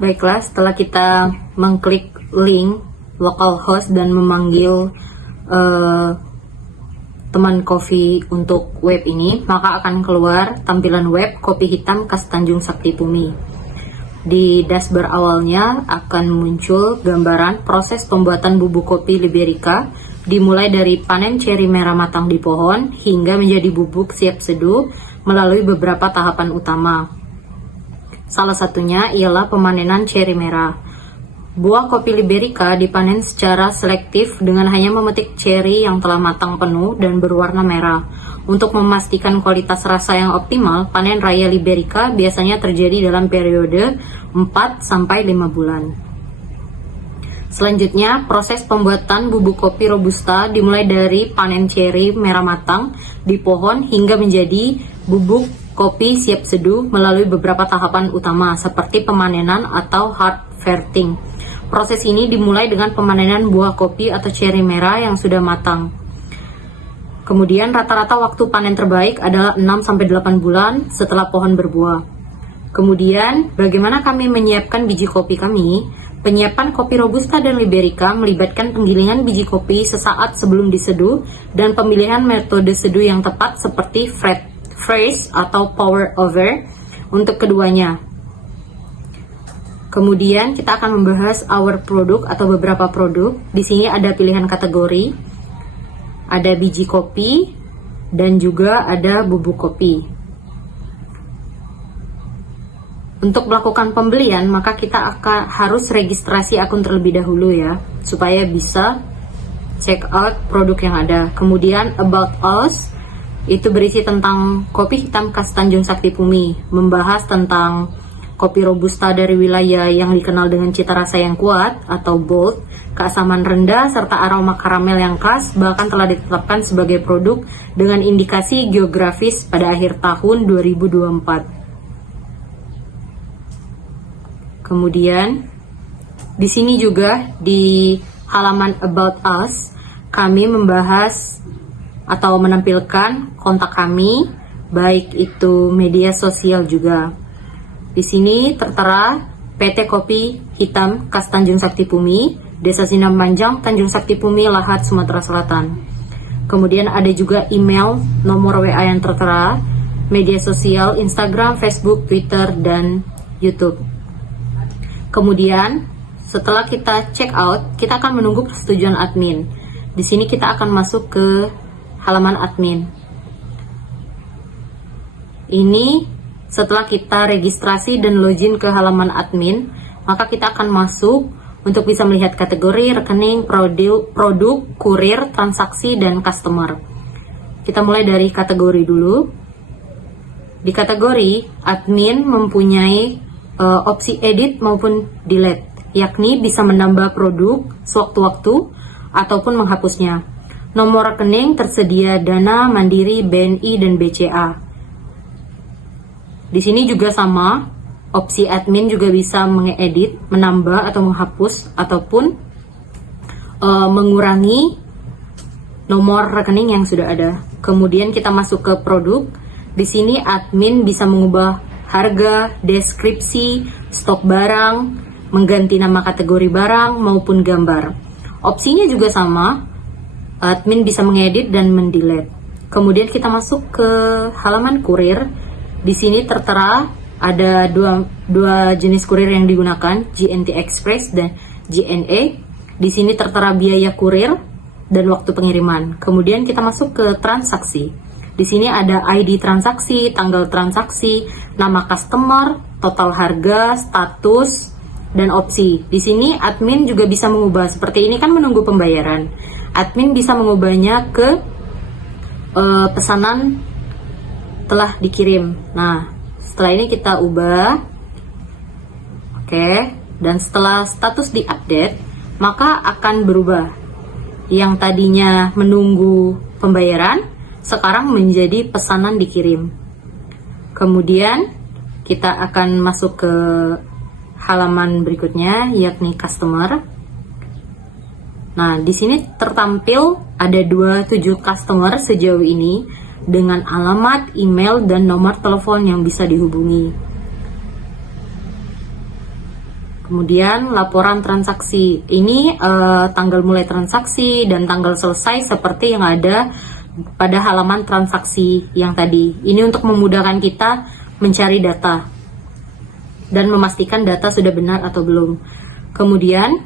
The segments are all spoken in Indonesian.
Baiklah, setelah kita mengklik link localhost dan memanggil teman Kopi untuk web ini, maka akan keluar tampilan web Kopi Hitam Khas Tanjung Sakti Bumi. Di dashboard awalnya akan muncul gambaran proses pembuatan bubuk kopi Liberica, dimulai dari panen ceri merah matang di pohon hingga menjadi bubuk siap seduh melalui beberapa tahapan utama. Salah satunya ialah pemanenan ceri merah. Buah kopi Liberica dipanen secara selektif dengan hanya memetik ceri yang telah matang penuh dan berwarna merah. Untuk memastikan kualitas rasa yang optimal, panen raya Liberica biasanya terjadi dalam periode 4-5 bulan. Selanjutnya, proses pembuatan bubuk kopi Robusta dimulai dari panen ceri merah matang di pohon hingga menjadi bubuk kopi siap seduh melalui beberapa tahapan utama seperti pemanenan atau harvesting. Proses ini dimulai dengan pemanenan buah kopi atau ceri merah yang sudah matang. Kemudian rata-rata waktu panen terbaik adalah 6-8 bulan setelah pohon berbuah. Kemudian bagaimana kami menyiapkan biji kopi kami? Penyiapan kopi Robusta dan Liberica melibatkan penggilingan biji kopi sesaat sebelum diseduh dan pemilihan metode seduh yang tepat seperti freeze atau pour over untuk keduanya. Kemudian kita akan membahas our product atau beberapa produk. Di sini ada pilihan kategori, ada biji kopi, dan juga ada bubuk kopi. Untuk melakukan pembelian, maka kita harus registrasi akun terlebih dahulu ya, supaya bisa check out produk yang ada. Kemudian about us, itu berisi tentang kopi hitam khas Tanjung Sakti Bumi, membahas tentang kopi Robusta dari wilayah yang dikenal dengan cita rasa yang kuat atau bold, keasaman rendah, serta aroma karamel yang khas, bahkan telah ditetapkan sebagai produk dengan indikasi geografis pada akhir tahun 2024. Kemudian, di sini juga di halaman About Us, kami membahas atau menampilkan kontak kami, baik itu media sosial juga. Di sini tertera PT Kopi Hitam Khas Tanjung Sakti Bumi, Desa Sindang Panjang, Tanjung Sakti Bumi, Lahat, Sumatera Selatan. Kemudian ada juga email, nomor WA yang tertera, media sosial, Instagram, Facebook, Twitter, dan YouTube. Kemudian, setelah kita check out, kita akan menunggu persetujuan admin. Di sini kita akan masuk ke halaman admin. Ini setelah kita registrasi dan login ke halaman admin, maka kita akan masuk untuk bisa melihat kategori, rekening, produk, kurir, transaksi, dan customer. Kita mulai dari kategori dulu. Di kategori, admin mempunyai opsi edit maupun delete, yakni bisa menambah produk sewaktu-waktu ataupun menghapusnya. Nomor rekening tersedia Dana, Mandiri, BNI, dan BCA. Di sini juga sama, opsi admin juga bisa mengedit, menambah atau menghapus, ataupun mengurangi nomor rekening yang sudah ada. Kemudian kita masuk ke produk. Di sini admin bisa mengubah harga, deskripsi, stok barang, mengganti nama kategori barang, maupun gambar. Opsinya juga sama, admin bisa mengedit dan mendelete. Kemudian kita masuk ke halaman kurir. Di sini tertera ada dua jenis kurir yang digunakan, GNT Express dan JNE. Di sini tertera biaya kurir dan waktu pengiriman. Kemudian kita masuk ke transaksi. Di sini ada ID transaksi, tanggal transaksi, nama customer, total harga, status, dan opsi. Di sini admin juga bisa mengubah, seperti ini kan menunggu pembayaran. Admin bisa mengubahnya ke pesanan telah dikirim. Nah, setelah ini kita ubah. Oke, dan setelah status diupdate, maka akan berubah. Yang tadinya menunggu pembayaran, sekarang menjadi pesanan dikirim. Kemudian kita akan masuk ke halaman berikutnya, yakni customer. Nah, di sini tertampil ada 27 customer sejauh ini dengan alamat, email, dan nomor telepon yang bisa dihubungi. Kemudian laporan transaksi. Ini tanggal mulai transaksi dan tanggal selesai seperti yang ada pada halaman transaksi yang tadi. Ini untuk memudahkan kita mencari data dan memastikan data sudah benar atau belum. Kemudian,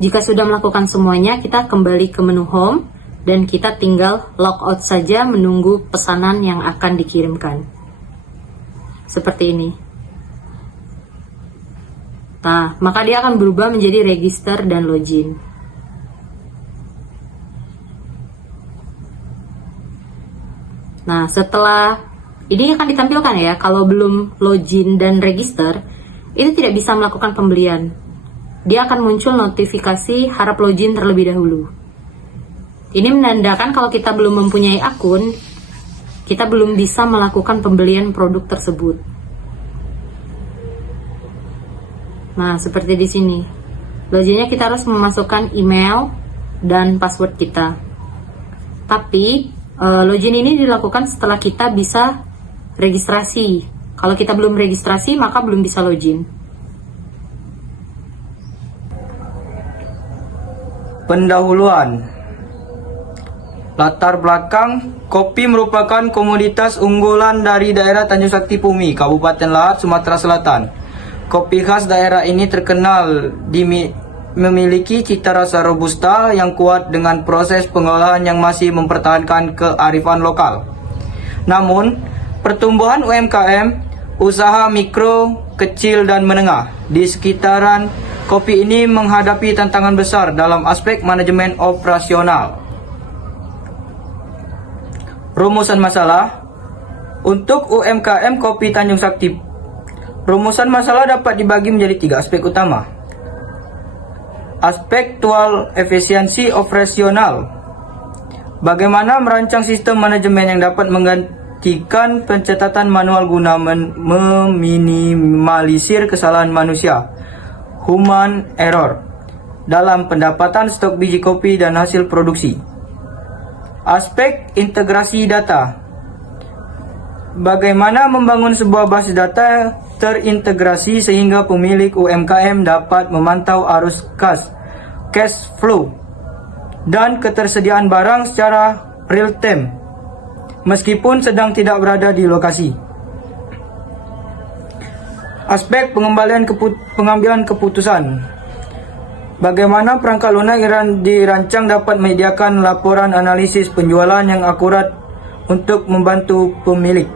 jika sudah melakukan semuanya, kita kembali ke menu home dan kita tinggal logout saja menunggu pesanan yang akan dikirimkan. Seperti ini. Nah, maka dia akan berubah menjadi register dan login. Nah, setelah ini akan ditampilkan ya, kalau belum login dan register, itu tidak bisa melakukan pembelian. Dia akan muncul notifikasi harap login terlebih dahulu. Ini menandakan kalau kita belum mempunyai akun, kita belum bisa melakukan pembelian produk tersebut. Nah, seperti di sini. Loginnya kita harus memasukkan email dan password kita. Tapi, login ini dilakukan setelah kita bisa registrasi. Kalau kita belum registrasi, maka belum bisa login. Pendahuluan. Latar belakang, kopi merupakan komoditas unggulan dari daerah Tanjung Sakti Pumi, Kabupaten Lahat, Sumatera Selatan. Kopi khas daerah ini terkenal memiliki cita rasa robusta yang kuat dengan proses pengolahan yang masih mempertahankan kearifan lokal. Namun, pertumbuhan UMKM, usaha mikro, kecil dan menengah di sekitaran kopi ini menghadapi tantangan besar dalam aspek manajemen operasional. Rumusan masalah untuk UMKM Kopi Tanjung Sakti. Rumusan masalah dapat dibagi menjadi 3 aspek utama. Aspek efisiensi operasional. Bagaimana merancang sistem manajemen yang dapat menggantikan pencatatan manual guna meminimalisir kesalahan manusia, human error, dalam pendapatan stok biji kopi dan hasil produksi. Aspek integrasi data. Bagaimana membangun sebuah basis data terintegrasi sehingga pemilik UMKM dapat memantau arus kas, cash flow, dan ketersediaan barang secara real time, meskipun sedang tidak berada di lokasi. Aspek pengambilan keputusan. Bagaimana perangkat lunak yang dirancang dapat menyediakan laporan analisis penjualan yang akurat untuk membantu pemilik.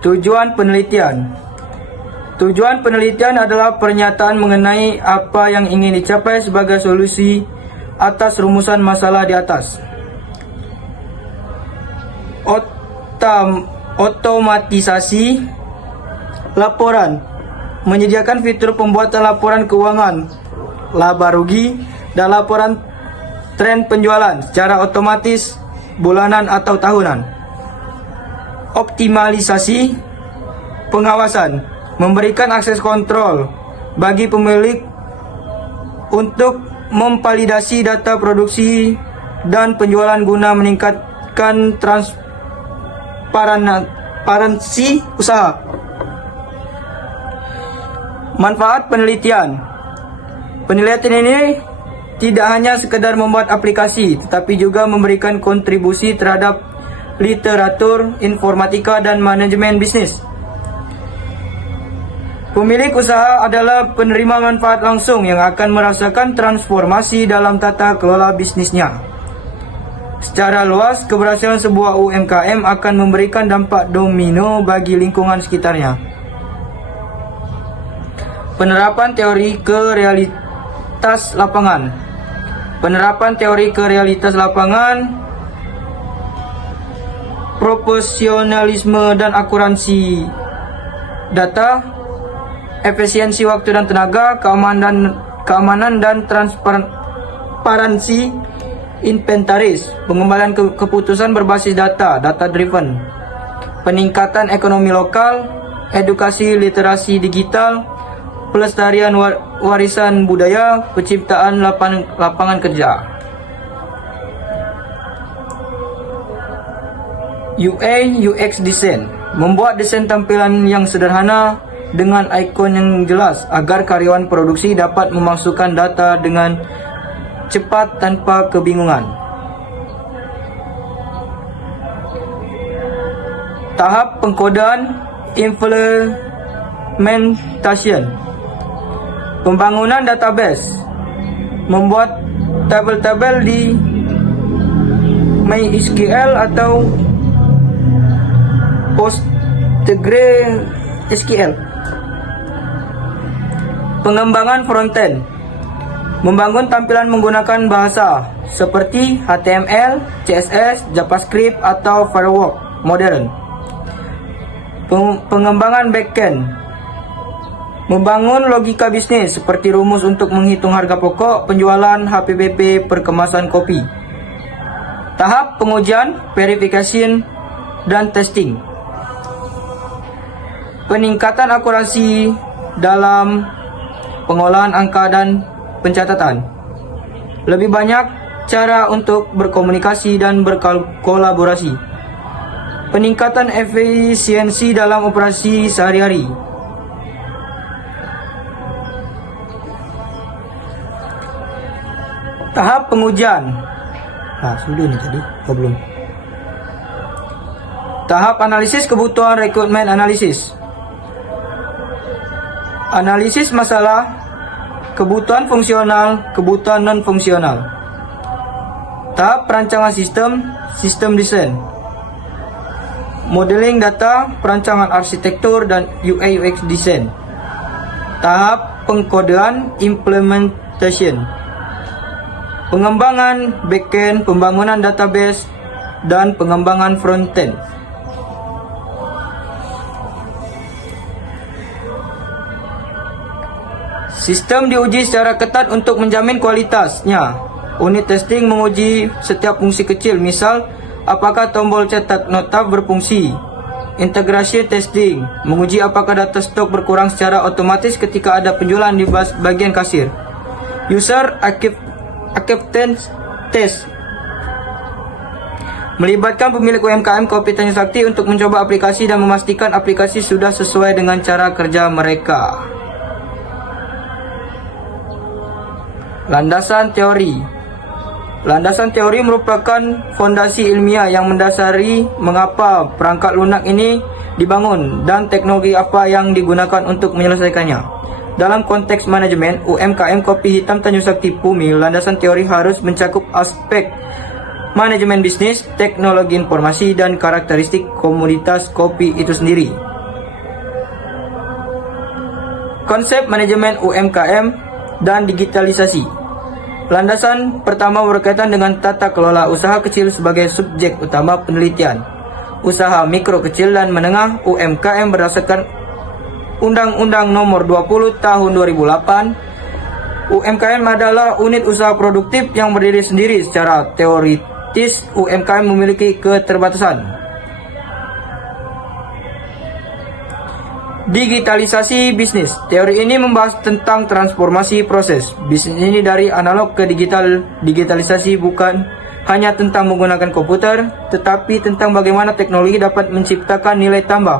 Tujuan penelitian. Tujuan penelitian adalah pernyataan mengenai apa yang ingin dicapai sebagai solusi atas rumusan masalah di atas. Otomatisasi laporan. Menyediakan fitur pembuatan laporan keuangan, laba rugi, dan laporan tren penjualan secara otomatis bulanan atau tahunan. Optimalisasi pengawasan, memberikan akses kontrol bagi pemilik untuk memvalidasi data produksi dan penjualan guna meningkatkan transparansi usaha. Manfaat penelitian. Penelitian ini tidak hanya sekedar membuat aplikasi, tetapi juga memberikan kontribusi terhadap literatur, informatika, dan manajemen bisnis. Pemilik usaha adalah penerima manfaat langsung yang akan merasakan transformasi dalam tata kelola bisnisnya. Secara luas, keberhasilan sebuah UMKM akan memberikan dampak domino bagi lingkungan sekitarnya. Penerapan teori ke realitas lapangan. Penerapan teori ke realitas lapangan, proporsionalisme dan akuransi data, efisiensi waktu dan tenaga, keamanan dan transparansi inventaris, pengembalian keputusan berbasis data, data driven, peningkatan ekonomi lokal, edukasi literasi digital, pelestarian warisan budaya, penciptaan lapangan kerja. UA UX design, membuat desain tampilan yang sederhana, dengan ikon yang jelas agar karyawan produksi dapat memasukkan data dengan cepat tanpa kebingungan. Tahap pengkodean implementation. Pembangunan database. Membuat tabel-tabel di MySQL atau PostgreSQL. Pengembangan frontend. Membangun tampilan menggunakan bahasa seperti HTML, CSS, JavaScript atau framework modern. Pengembangan backend. Membangun logika bisnis seperti rumus untuk menghitung harga pokok, penjualan, HPBP, perkemasan kopi. Tahap pengujian, verification, dan testing. Peningkatan akurasi dalam pengolahan angka dan pencatatan. Lebih banyak cara untuk berkomunikasi dan berkolaborasi. Peningkatan efisiensi dalam operasi sehari-hari. Tahap pengujian. Sudah nih tadi, belum. Tahap analisis kebutuhan, requirement analisis. Analisis masalah, kebutuhan fungsional, kebutuhan non-fungsional. Tahap perancangan sistem, sistem desain. Modeling data, perancangan arsitektur dan UI UX design. Tahap pengkodean, implementation. Pengembangan backend, pembangunan database, dan pengembangan frontend. Sistem diuji secara ketat untuk menjamin kualitasnya. Unit testing menguji setiap fungsi kecil, misal apakah tombol cetak nota berfungsi. Integrasi testing menguji apakah data stok berkurang secara otomatis ketika ada penjualan di bagian kasir. User acceptance test melibatkan pemilik UMKM Kopi Tanjung Sakti untuk mencoba aplikasi dan memastikan aplikasi sudah sesuai dengan cara kerja mereka. Landasan teori. Landasan teori merupakan fondasi ilmiah yang mendasari mengapa perangkat lunak ini dibangun dan teknologi apa yang digunakan untuk menyelesaikannya. Dalam konteks manajemen UMKM Kopi Hitam Tanjung Sakti Pumi, landasan teori harus mencakup aspek manajemen bisnis, teknologi informasi, dan karakteristik komoditas kopi itu sendiri. Konsep manajemen UMKM dan digitalisasi. Landasan pertama berkaitan dengan tata kelola usaha kecil sebagai subjek utama penelitian. Usaha mikro kecil dan menengah UMKM berdasarkan Undang-Undang Nomor 20 Tahun 2008. UMKM adalah unit usaha produktif yang berdiri sendiri. Secara teoritis, UMKM memiliki keterbatasan. Digitalisasi bisnis. Teori ini membahas tentang transformasi proses bisnis ini dari analog ke digital. Digitalisasi bukan hanya tentang menggunakan komputer, tetapi tentang bagaimana teknologi dapat menciptakan nilai tambah,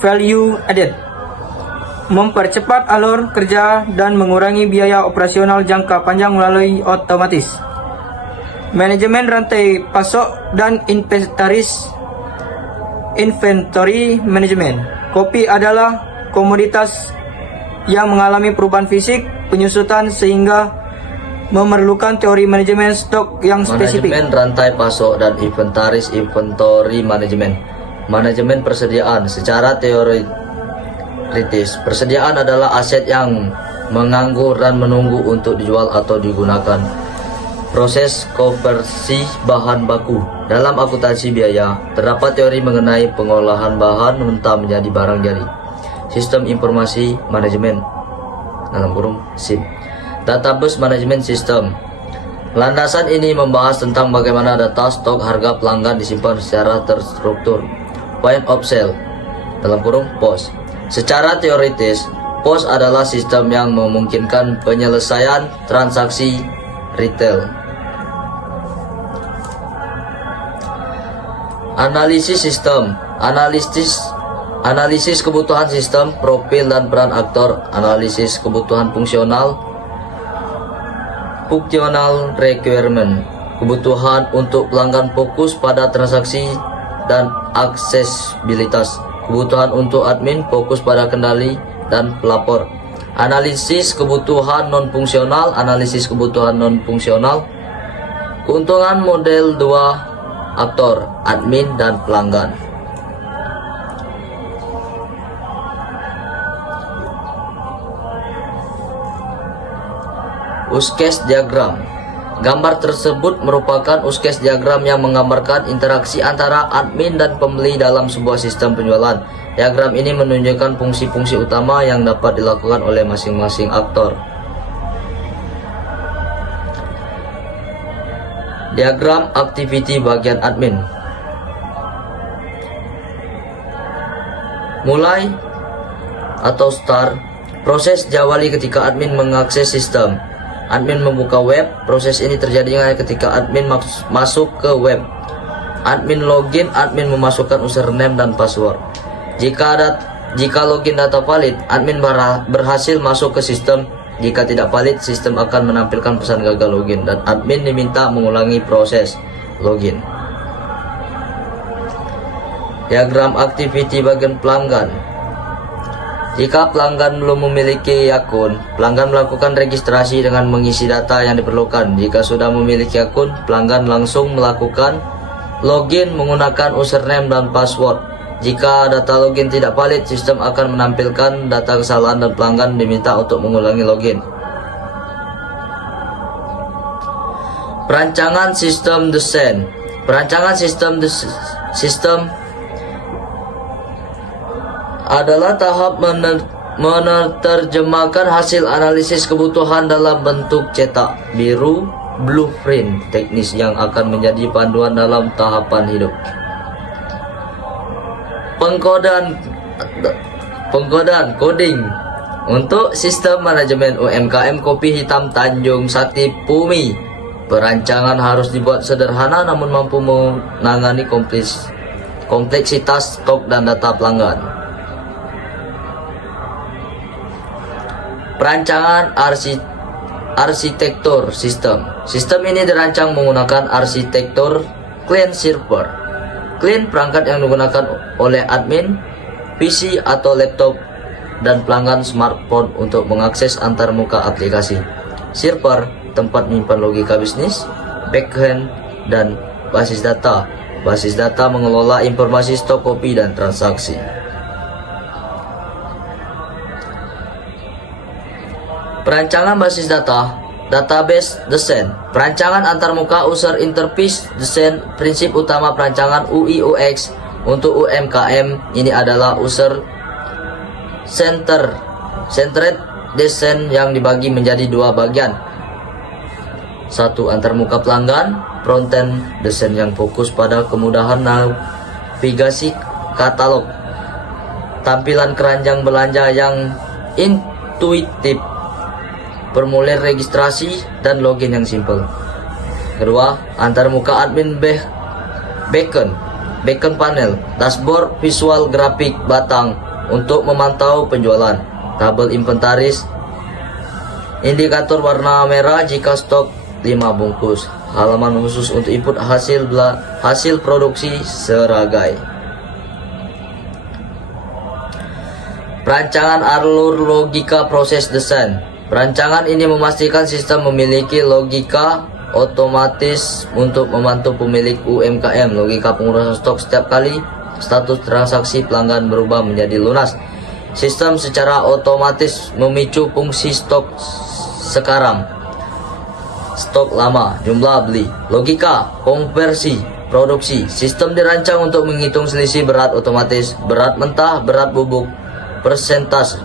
value added, mempercepat alur kerja dan mengurangi biaya operasional jangka panjang melalui otomatis. Manajemen rantai pasok dan inventory management. Kopi adalah komoditas yang mengalami perubahan fisik, penyusutan sehingga memerlukan teori manajemen stok yang spesifik. Manajemen rantai pasok dan inventory management. Manajemen persediaan. Secara teoritis, persediaan adalah aset yang menganggur dan menunggu untuk dijual atau digunakan. Proses konversi bahan baku. Dalam akuntansi biaya, terdapat teori mengenai pengolahan bahan mentah menjadi barang jadi. Sistem informasi manajemen (SIM). Database Management System. Landasan ini membahas tentang bagaimana data stok harga pelanggan disimpan secara terstruktur. Point of sale (POS). Secara teoritis, POS adalah sistem yang memungkinkan penyelesaian transaksi retail. Analisis sistem. Analisis kebutuhan sistem, profil dan peran aktor, analisis kebutuhan fungsional requirement, kebutuhan untuk pelanggan fokus pada transaksi dan aksesibilitas, kebutuhan untuk admin fokus pada kendali dan pelapor. Analisis kebutuhan non-fungsional, keuntungan model 2 aktor, admin dan pelanggan. Use case diagram. Gambar tersebut merupakan use case diagram yang menggambarkan interaksi antara admin dan pembeli dalam sebuah sistem penjualan. Diagram ini menunjukkan fungsi-fungsi utama yang dapat dilakukan oleh masing-masing aktor. Diagram activity bagian admin. Mulai atau start, proses diawali ketika admin mengakses sistem. Admin membuka web, proses ini terjadi ketika admin masuk ke web. Admin login, admin memasukkan username dan password. Jika login data valid, admin berhasil masuk ke sistem. Jika tidak valid, sistem akan menampilkan pesan gagal login dan admin diminta mengulangi proses login. Diagram activity bagian pelanggan. Jika pelanggan belum memiliki akun, pelanggan melakukan registrasi dengan mengisi data yang diperlukan. Jika sudah memiliki akun, pelanggan langsung melakukan login menggunakan username dan password. Jika data login tidak valid, sistem akan menampilkan data kesalahan dan pelanggan diminta untuk mengulangi login. Perancangan sistem desain. Perancangan sistem adalah tahap menerjemahkan hasil analisis kebutuhan dalam bentuk cetak biru, blueprint teknis yang akan menjadi panduan dalam tahapan hidup. Pengkodean coding untuk sistem manajemen UMKM Kopi Hitam Tanjung Sakti Pumi. Perancangan harus dibuat sederhana namun mampu menangani kompleksitas stok dan data pelanggan. Perancangan arsitektur sistem. Sistem ini dirancang menggunakan arsitektur client server. Client perangkat yang digunakan oleh admin, PC atau laptop, dan pelanggan smartphone untuk mengakses antarmuka aplikasi. Server, tempat menyimpan logika bisnis, backend, dan basis data. Basis data mengelola informasi stok kopi dan transaksi. Perancangan basis data, database desain. Perancangan antarmuka user interface desain. Prinsip utama perancangan UI UX untuk UMKM ini adalah user centered desain yang dibagi menjadi dua bagian. Satu, antarmuka pelanggan, front-end desain yang fokus pada kemudahan navigasi katalog, tampilan keranjang belanja yang intuitif, formulir registrasi dan login yang simpel. Kedua, antarmuka admin beacon panel, dashboard visual grafik batang untuk memantau penjualan, tabel inventaris, indikator warna merah jika stok 5 bungkus, halaman khusus untuk input hasil produksi seragai. Perancangan alur logika proses desain. Perancangan ini memastikan sistem memiliki logika otomatis untuk membantu pemilik UMKM. Logika pengurusan stok setiap kali status transaksi pelanggan berubah menjadi lunas. Sistem secara otomatis memicu fungsi stok sekarang, stok lama, jumlah beli. Logika konversi produksi. Sistem dirancang untuk menghitung selisih berat otomatis, berat mentah, berat bubuk, persentase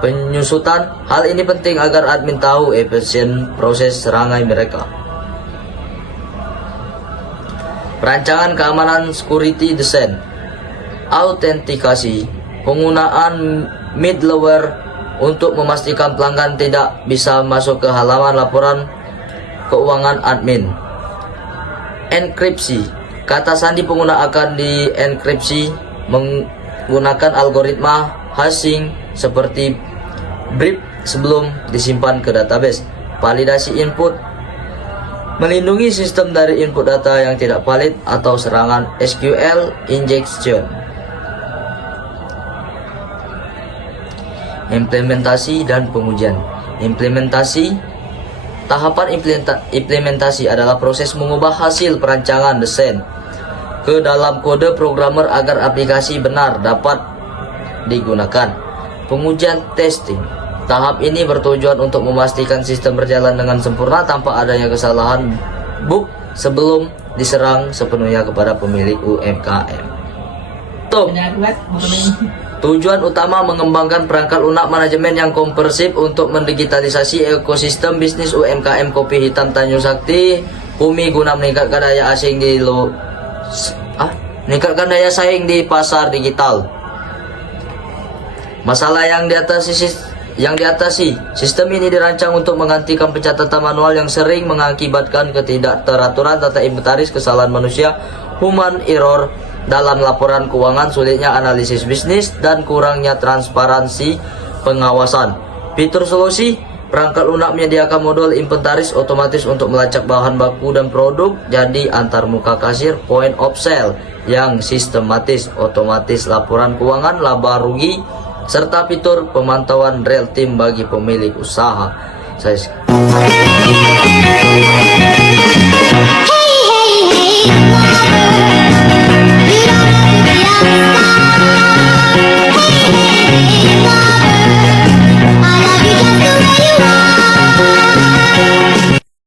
penyusutan. Hal ini penting agar admin tahu efisien proses serangai mereka. Perancangan keamanan security design. Autentikasi. Penggunaan middleware untuk memastikan pelanggan tidak bisa masuk ke halaman laporan keuangan admin. Enkripsi. Kata sandi pengguna akan dienkripsi gunakan algoritma hashing seperti brief sebelum disimpan ke database. Validasi input, melindungi sistem dari input data yang tidak valid atau serangan SQL injection. Implementasi dan pengujian. Tahapan implementasi adalah proses mengubah hasil perancangan desain ke dalam kode programmer agar aplikasi benar dapat digunakan. Pengujian testing. Tahap ini bertujuan untuk memastikan sistem berjalan dengan sempurna tanpa adanya kesalahan bug sebelum diserang sepenuhnya kepada pemilik UMKM. Tujuan utama mengembangkan perangkat lunak manajemen yang komprehensif untuk mendigitalisasi ekosistem bisnis UMKM kopi hitam Tanjung Sakti Bumi guna meningkatkan daya saing di pasar digital. Masalah yang diatasi, sistem ini dirancang untuk menggantikan pencatatan manual yang sering mengakibatkan ketidakteraturan data inventaris, kesalahan manusia, human error dalam laporan keuangan, sulitnya analisis bisnis, dan kurangnya transparansi pengawasan. Fitur solusi, perangkat lunak menyediakan modul inventaris otomatis untuk melacak bahan baku dan produk, jadi antar muka kasir, point of sale yang sistematis, otomatis laporan keuangan, laba rugi, serta fitur pemantauan real time bagi pemilik usaha. Hey, hey, hey,